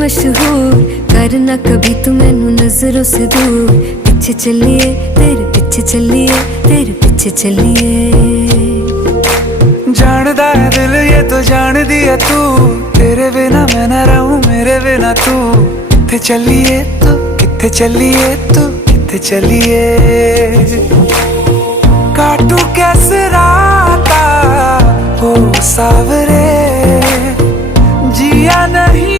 मशहूर, करना कभी तू मैनू नजरों से दूर। पीछे चलिए तेरे पीछे चलिए, तेरे पीछे चलिए। जानदा है दिल ये तो जान दिया तू, तेरे बिना मैं ना रहूं मेरे बिना तू। किथे चलिए तू, किथे चलिए तू, किथे चलिए। काटू कैसे राता हो सावरे,